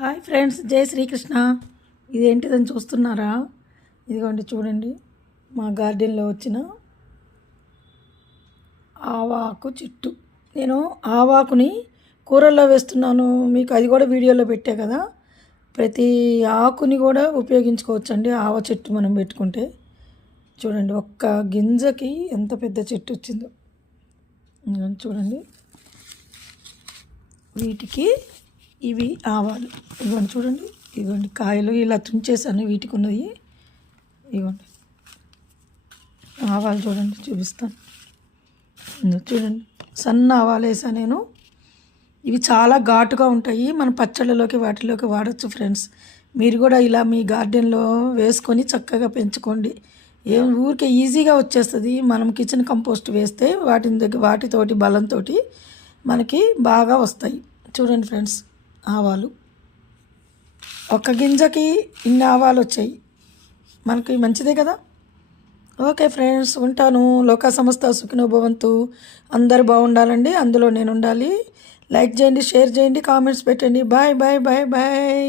Hi friends, జై శ్రీకృష్ణ. ఇదేంటిదని చూస్తున్నారా? ఇదిగోండి చూడండి, మా గార్డెన్లో వచ్చిన ఆవాకు చెట్టు. నేను ఆవాకుని కూరల్లో వేస్తున్నాను, మీకు అది కూడా వీడియోలో పెట్టా కదా. ప్రతి ఆకుని కూడా ఉపయోగించుకోవచ్చండి. ఆవ చెట్టు మనం పెట్టుకుంటే చూడండి, ఒక్క గింజకి ఎంత పెద్ద చెట్టు వచ్చిందో. చూడండి, వీటికి ఇవి ఆవాలు. ఇవ్వండి చూడండి, ఇవ్వండి కాయలు ఇలా తుంచేసాను. వీటికి ఉన్నది ఇవ్వండి ఆవాలు. చూడండి, చూపిస్తాను. చూడండి, సన్న ఆవాలు వేసా నేను. ఇవి చాలా ఘాటుగా ఉంటాయి, మన పచ్చళ్ళలోకి వాటిలోకి వాడచ్చు ఫ్రెండ్స్. మీరు కూడా ఇలా మీ గార్డెన్లో వేసుకొని చక్కగా పెంచుకోండి. ఊరికే ఈజీగా వచ్చేస్తుంది. మనం కిచెన్ కంపోస్ట్ వేస్తే వాటితోటి బలంతో మనకి బాగా వస్తాయి. చూడండి ఫ్రెండ్స్, ఆవాలు ఒక్క గింజకి ఇన్ని ఆవాలు వచ్చాయి, మనకి మంచిదే కదా. ఓకే ఫ్రెండ్స్, ఉంటాను. లోకా సమస్త సుఖినో భవంతు. అందరు బాగుండాలండి, అందులో నేను ఉండాలి. లైక్ చేయండి, షేర్ చేయండి, కామెంట్స్ పెట్టండి. Bye bye bye bye.